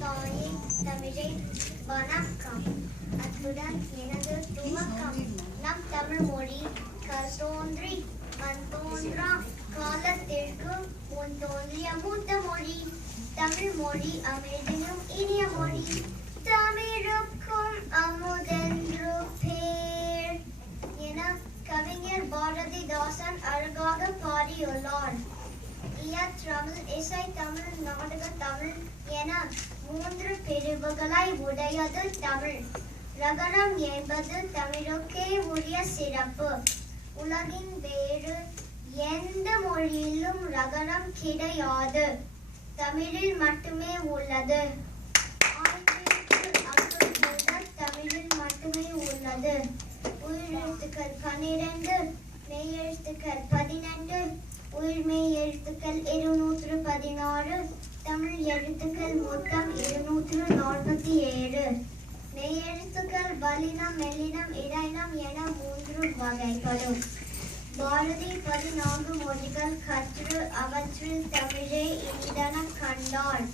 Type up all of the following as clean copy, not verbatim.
தாயே தமிழே வணக்கம். அத்துடன் எனது துவக்கம். நம் தமிழ் மொழி கல் தோன்றி மண் தோன்றா காலத்திற்கு முன் தோன்றிய மூத்த மொழி. தமிழ் மொழி அமிழ்தினும் இனிய மொழி. தமிழுக்கும் அமுதென்று பேர் என கவிஞர் பாரதிதாசன் அழகாக பாடியுள்ளார். இயற்றமிழ், இசை தமிழ், நாடக தமிழ் என 3 பிரிவுகளை உடையது தமிழ். ரகரம் என்பது தமிழுக்கே உரிய சிறப்பு. உலகின் வேறு எந்த மொழியிலும் ரகரம் கிடையாது, தமிழில் மட்டுமே உள்ளது. தமிழில் மட்டுமே உள்ளது. உயிரெழுத்துக்கள் 12, மெய்யெழுத்துக்கள் 12, உயிர்மெய் எழுத்துக்கள் 216, தமிழ் எழுத்துக்கள் மொத்தம் 247. மெய்யெழுத்துக்கள் வல்லினம், மெல்லினம், இடையினம் என 3 வகைப்படும். பாரதி 14 மொழிகள் கற்று அவற்றில் தமிழே இனிதெனக் கண்டார்.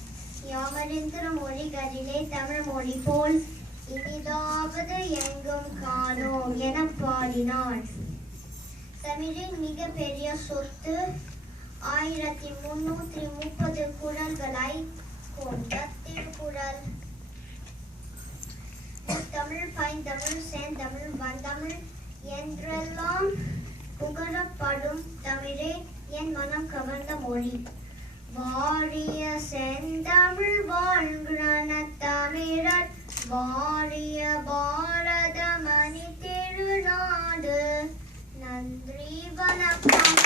யாமறிந்த மொழிகளிலே தமிழ் மொழி போல் இனிதாவது எங்கும் காணோம் என பாடினார். தமிழின் மிக பெரிய சொத்து 1330 குறள்களை கொண்ட திருக்குறள். தமிழ், பைந்தமிழ், செந்தமிழ், வந்தமிழ் என்றெல்லாம் புகழப்படும் தமிழே என் மனம் கவர்ந்த மொழி. வாழிய செந்தமிழ் வாழ்கிற தமிழர், வாழிய பாரத மணி திருநாடு. நன்றி, வணக்கம்.